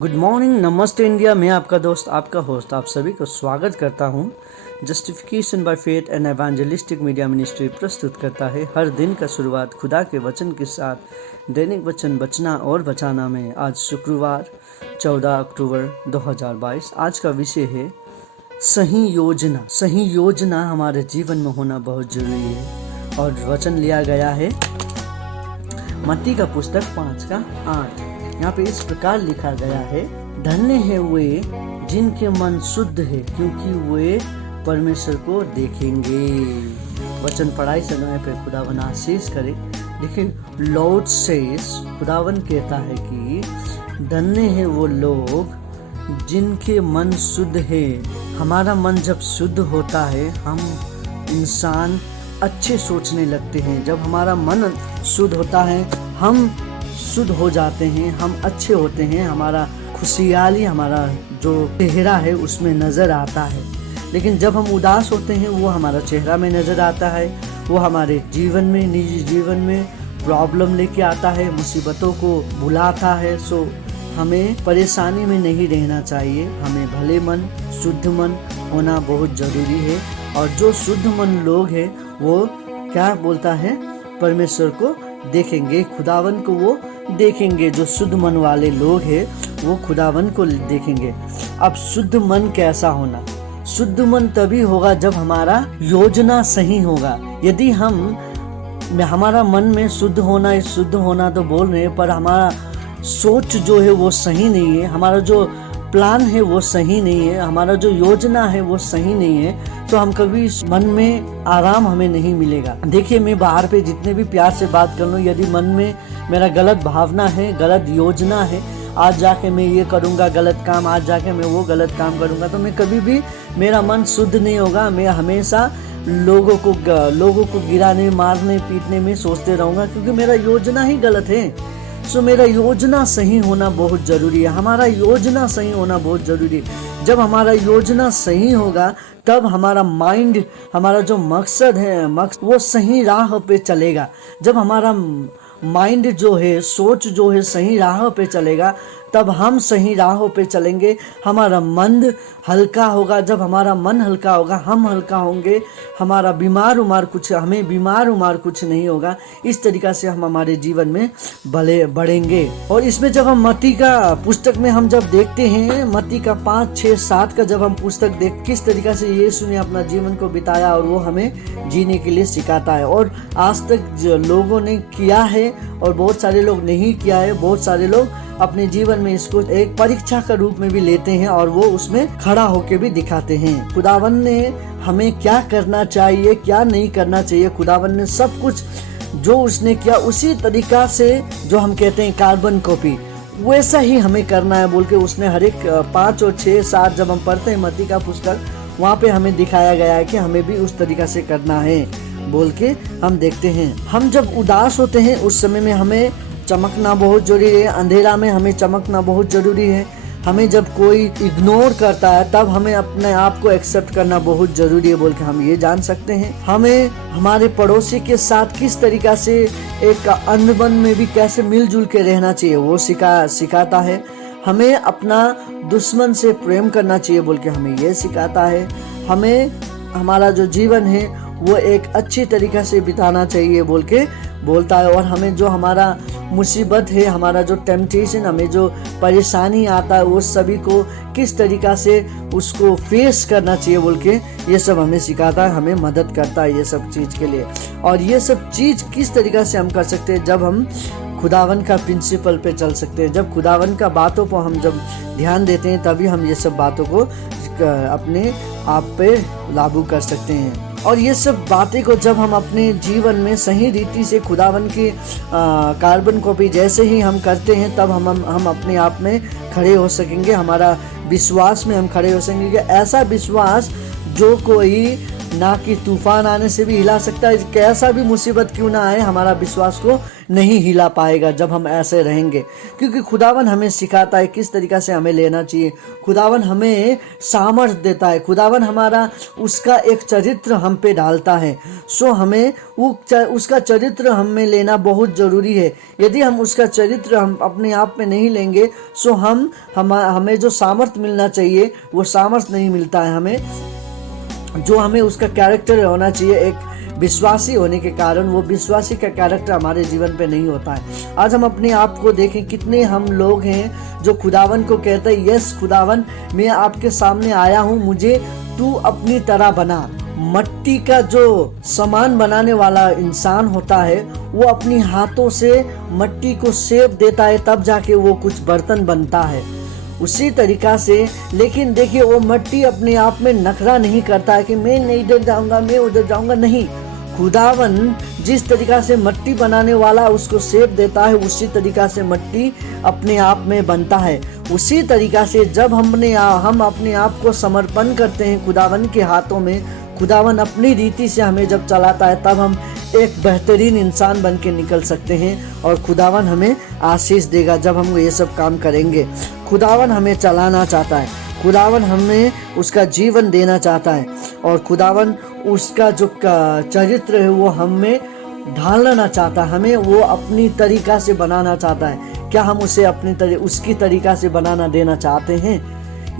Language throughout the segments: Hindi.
गुड मॉर्निंग, नमस्ते इंडिया। मैं आपका दोस्त, आपका होस्ट, आप सभी को स्वागत करता हूँ। Justification by faith and evangelistic media ministry प्रस्तुत करता है हर दिन का शुरुआत खुदा के वचन के साथ। दैनिक वचन बचना और बचाना में आज शुक्रवार 14 अक्टूबर 2022। आज का विषय है सही योजना। सही योजना हमारे जीवन में होना बहुत जरूरी है और वचन लिया गया है मत्ती का पुस्तक 5:8। यहाँ पे इस प्रकार लिखा गया है, धन्य है वे जिनके मन शुद्ध है क्योंकि वे परमेश्वर को देखेंगे। वचन पढ़ाई समय पे खुदावन आशीष करे। लेकिन लॉर्ड सेज, खुदावन कहता है कि धन्य है वो लोग जिनके मन शुद्ध है। हमारा मन जब शुद्ध होता है हम इंसान अच्छे सोचने लगते हैं। जब हमारा मन शुद्ध होता है हम शुद्ध हो जाते हैं, हम अच्छे होते हैं। हमारा खुशहाली, हमारा जो चेहरा है उसमें नज़र आता है। लेकिन जब हम उदास होते हैं वो हमारा चेहरा में नज़र आता है, वो हमारे जीवन में, निजी जीवन में प्रॉब्लम लेके आता है, मुसीबतों को बुलाता है। सो हमें परेशानी में नहीं रहना चाहिए। हमें भले मन, शुद्ध मन होना बहुत ज़रूरी है। और जो शुद्ध मन लोग हैं वो क्या बोलता है, परमेश्वर को देखेंगे, खुदावन को वो देखेंगे। जो शुद्ध मन वाले लोग हैं वो खुदावन को देखेंगे। अब शुद्ध मन कैसा होना? शुद्ध मन तभी होगा जब हमारा योजना सही होगा। यदि हमारा मन में शुद्ध होना तो बोल रहे हैं, पर हमारा सोच जो है वो सही नहीं है, हमारा जो प्लान है वो सही नहीं है, हमारा जो योजना है वो सही नहीं है, तो हम कभी मन में आराम हमें नहीं मिलेगा। देखिए, मैं बाहर पे जितने भी प्यार से बात कर लूँ, यदि मन में मेरा गलत भावना है, गलत योजना है, आज जाके मैं ये करूँगा गलत काम, आज जाके मैं वो गलत काम करूँगा, तो मैं कभी भी, मेरा मन शुद्ध नहीं होगा। मैं हमेशा लोगों को गिराने, मारने, पीटने में सोचते रहूँगा, क्योंकि मेरा योजना ही गलत है। सो मेरा योजना सही होना बहुत ज़रूरी है। हमारा योजना सही होना बहुत ज़रूरी है। जब हमारा योजना सही होगा तब हमारा माइंड, हमारा जो मकसद है वो सही राह पे चलेगा। जब हमारा माइंड जो है, सोच जो है सही राह पे चलेगा तब हम सही राहों पे चलेंगे। हमारा मन हल्का होगा। जब हमारा मन हल्का होगा हम हल्का होंगे। हमें बीमार उमार कुछ नहीं होगा। इस तरीक़ा से हम हमारे जीवन में बढ़ेंगे। और इसमें जब हम मत्ती का पुस्तक में हम जब देखते हैं, मत्ती का 5, 6, 7 का जब हम पुस्तक देख, किस तरीक़ा से यीशु ने अपना जीवन को बिताया और वो हमें जीने के लिए सिखाता है। और आज तक जो लोगों ने किया है और बहुत सारे लोग नहीं किया है। बहुत सारे लोग अपने जीवन में इसको एक परीक्षा का रूप में भी लेते हैं और वो उसमें खड़ा होके भी दिखाते हैं। खुदावन ने हमें क्या करना चाहिए, क्या नहीं करना चाहिए, खुदावन ने सब कुछ जो उसने किया उसी तरीका से, जो हम कहते हैं कार्बन कॉपी, वैसा ही हमें करना है बोल के उसने हर एक 5 और 6, 7 जब हम पढ़ते हैं मत्ती का पुस्तक, वहाँ पे हमें दिखाया गया है कि हमें भी उस तरीका से करना है बोल के हम देखते हैं। हम जब उदास होते हैं उस समय में हमें चमकना बहुत जरूरी है। अंधेरा में हमें चमकना बहुत जरूरी है। हमें जब कोई इग्नोर करता है तब हमें अपने आप को एक्सेप्ट करना बहुत जरूरी है बोल के हम ये जान सकते हैं। हमें हमारे पड़ोसी के साथ किस तरीका से एक अनबन में भी कैसे मिलजुल के रहना चाहिए वो सिखाता है। हमें अपना दुश्मन से प्रेम करना चाहिए बोल के हमें ये सिखाता है। हमें हमारा जो जीवन है वो एक अच्छी तरीक़ा से बिताना चाहिए बोल के बोलता है। और हमें जो हमारा मुसीबत है, हमारा जो टेम्पटेशन, हमें जो परेशानी आता है, वो सभी को किस तरीक़ा से उसको फेस करना चाहिए बोल के ये सब हमें सिखाता है, हमें मदद करता है ये सब चीज़ के लिए। और ये सब चीज़ किस तरीक़ा से हम कर सकते हैं, जब हम खुदावन का प्रिंसिपल पे चल सकते हैं। जब खुदावन का बातों पर हम जब ध्यान देते हैं तभी हम ये सब बातों को अपने आप पे लागू कर सकते हैं। और ये सब बातें को जब हम अपने जीवन में सही रीति से खुदावन की कार्बन कॉपी जैसे ही हम करते हैं तब हम अपने आप में खड़े हो सकेंगे। हमारा विश्वास में हम खड़े हो सकेंगे। ऐसा विश्वास जो कोई ना कि तूफान आने से भी हिला सकता है। कैसा भी मुसीबत क्यों ना आए, हमारा विश्वास को नहीं हिला पाएगा जब हम ऐसे रहेंगे, क्योंकि खुदावन हमें सिखाता है किस तरीक़ा से हमें लेना चाहिए। खुदावन हमें सामर्थ देता है, खुदावन हमारा उसका एक चरित्र हम पे डालता है। सो हमें उसका चरित्र हमें लेना बहुत ज़रूरी है। यदि हम उसका चरित्र हम अपने आप में नहीं लेंगे, सो हमें जो सामर्थ मिलना चाहिए वो सामर्थ नहीं मिलता है। हमें उसका कैरेक्टर होना चाहिए, एक विश्वासी होने के कारण वो विश्वासी का कैरेक्टर हमारे जीवन पे नहीं होता है। आज हम अपने आप को देखें, कितने हम लोग हैं जो खुदावन को कहते हैं, यस खुदावन मैं आपके सामने आया हूँ, मुझे तू अपनी तरह बना। मट्टी का जो सामान बनाने वाला इंसान होता है वो अपनी हाथों से मट्टी को शेप देता है, तब जाके वो कुछ बर्तन बनता है। उसी तरीक़ा से लेकिन देखिए वो मट्टी अपने आप में नखरा नहीं करता है कि मैं नहीं इधर जाऊँगा, मैं उधर जाऊँगा, नहीं। खुदावन जिस तरीक़ा से मट्टी बनाने वाला उसको शेप देता है, उसी तरीक़ा से मट्टी अपने आप में बनता है। उसी तरीक़ा से जब हम अपने आप को समर्पण करते हैं खुदावन के हाथों में, खुदावन अपनी रीति से हमें जब चलाता है, तब हम एक बेहतरीन इंसान बन के निकल सकते हैं और खुदावन हमें आशीष देगा जब हम ये सब काम करेंगे। खुदावन हमें चलाना चाहता है, खुदावन हमें उसका जीवन देना चाहता है और खुदावन उसका जो चरित्र है वो हमें ढालना चाहता है, हमें वो अपनी तरीक़ा से बनाना चाहता है। क्या हम उसे उसकी तरीक़ा से बनाना देना चाहते हैं?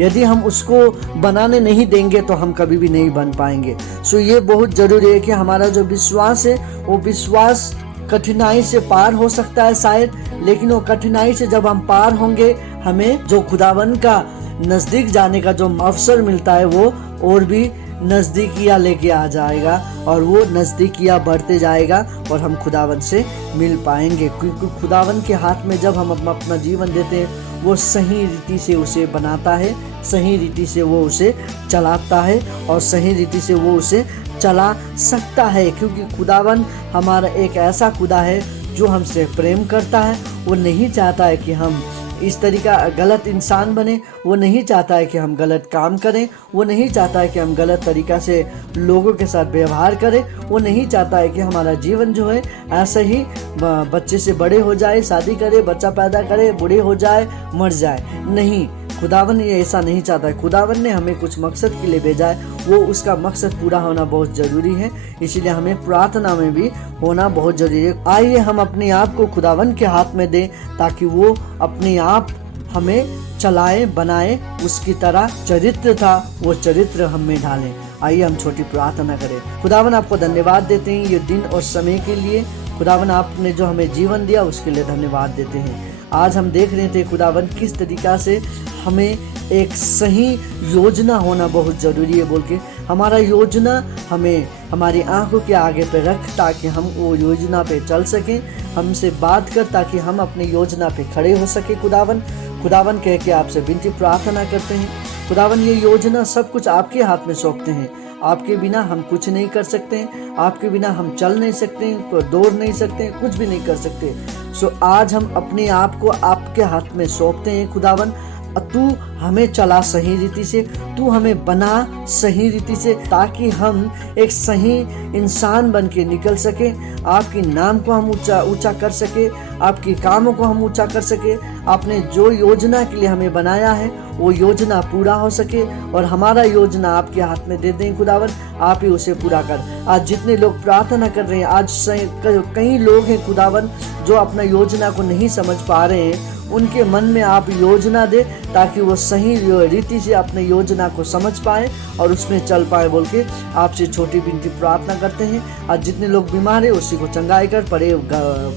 यदि हम उसको बनाने नहीं देंगे तो हम कभी भी नहीं बन पाएंगे। सो ये बहुत ज़रूरी है कि हमारा जो विश्वास है वो विश्वास कठिनाई से पार हो सकता है शायद, लेकिन वो कठिनाई से जब हम पार होंगे, हमें जो खुदावन का नज़दीक जाने का जो अवसर मिलता है वो और भी नज़दीकियाँ लेके आ जाएगा और वो नज़दीकियाँ बढ़ते जाएगा और हम खुदावन से मिल पाएंगे, क्योंकि खुदावन के हाथ में जब हम अपना जीवन देते हैं वो सही रीति से उसे बनाता है, सही रीति से वो उसे चलाता है और सही रीति से वो उसे चला सकता है, क्योंकि खुदावन हमारा एक ऐसा खुदा है जो हमसे प्रेम करता है। वो नहीं चाहता है कि हम इस तरीका गलत इंसान बने, वो नहीं चाहता है कि हम गलत काम करें, वो नहीं चाहता है कि हम गलत तरीक़ा से लोगों के साथ व्यवहार करें, वो नहीं चाहता है कि हमारा जीवन जो है ऐसे ही बच्चे से बड़े हो जाए, शादी करे, बच्चा पैदा करे, बूढ़े हो जाए, मर जाए। नहीं, खुदावन ये ऐसा नहीं चाहता है। खुदावन ने हमें कुछ मकसद के लिए भेजा है, वो उसका मकसद पूरा होना बहुत ज़रूरी है, इसीलिए हमें प्रार्थना में भी होना बहुत ज़रूरी है। आइए हम अपने आप को खुदावन के हाथ में दें ताकि वो अपने आप हमें चलाए, बनाए, उसकी तरह चरित्र था वो चरित्र हम में डालें। आइए हम छोटी प्रार्थना करें। खुदावन आपको धन्यवाद देते हैं ये दिन और समय के लिए। खुदावन आपने जो हमें जीवन दिया उसके लिए धन्यवाद देते हैं। आज हम देख रहे थे खुदावन किस तरीक़ा से हमें एक सही योजना होना बहुत ज़रूरी है बोल के, हमारा योजना हमें हमारी आंखों के आगे पे रख ताकि हम वो योजना पे चल सकें, हमसे बात कर ताकि हम अपनी योजना पे खड़े हो सके। खुदावन कह के आपसे विनती प्रार्थना करते हैं। खुदावन ये योजना सब कुछ आपके हाथ में सौंपते हैं। आपके बिना हम कुछ नहीं कर सकते, आपके बिना हम चल नहीं सकते, दौड़ नहीं सकते, कुछ भी नहीं कर सकते। सो आज हम अपने आप को आपके हाथ में सौंपते हैं। खुदावन तू हमें चला सही रीति से, तू हमें बना सही रीति से, ताकि हम एक सही इंसान बन के निकल सके, आपके नाम को हम ऊंचा कर सके, आपके कामों को हम ऊंचा कर सके। आपने जो योजना के लिए हमें बनाया है वो योजना पूरा हो सके और हमारा योजना आपके हाथ में दे दें। खुदावन आप ही उसे पूरा कर। आज जितने लोग प्रार्थना कर रहे हैं, आज कई लोग हैं खुदावन जो अपना योजना को नहीं समझ पा रहे हैं, उनके मन में आप योजना दे ताकि वो सही रीति से अपने योजना को समझ पाए और उसमें चल पाए बोल के आपसे छोटी विनती प्रार्थना करते हैं। आज जितने लोग बीमार हैं उसी को चंगाई कर,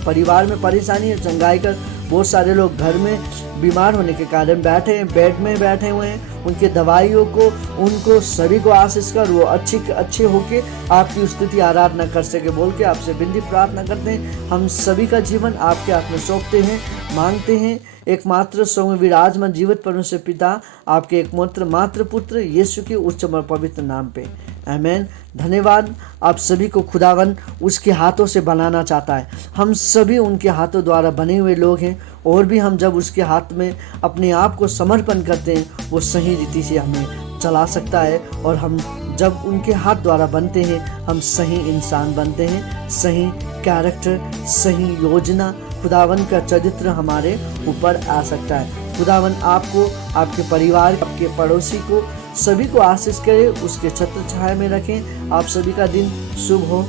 परिवार में परेशानी है चंगाई कर। बहुत सारे लोग घर में बीमार होने के कारण बैठे हैं, बेड में बैठे हुए हैं, उनके दवाइयों को उनको सभी को आशीष कर वो अच्छे होके आपकी स्तुति आराधना कर सके बोल के आपसे विनती प्रार्थना करते हैं। हम सभी का जीवन आपके हाथ में सौंपते हैं, मांगते हैं एकमात्र स्वयं विराजमान जीवित परमेश्वर पिता आपके एकमात्र मात्र पुत्र यीशु के उच्च और पवित्र नाम पे, आमीन। धन्यवाद। आप सभी को खुदावन उसके हाथों से बनाना चाहता है। हम सभी उनके हाथों द्वारा बने हुए लोग हैं और भी हम जब उसके हाथ में अपने आप को समर्पण करते हैं वो सही रीति से हमें चला सकता है और हम जब उनके हाथ द्वारा बनते हैं हम सही इंसान बनते हैं, सही कैरेक्टर, सही योजना, खुदावन का चरित्र हमारे ऊपर आ सकता है। खुदावन आपको, आपके परिवार, आपके पड़ोसी को, सभी को आशीष करे, उसके छत्र छाया में रखें। आप सभी का दिन शुभ हो।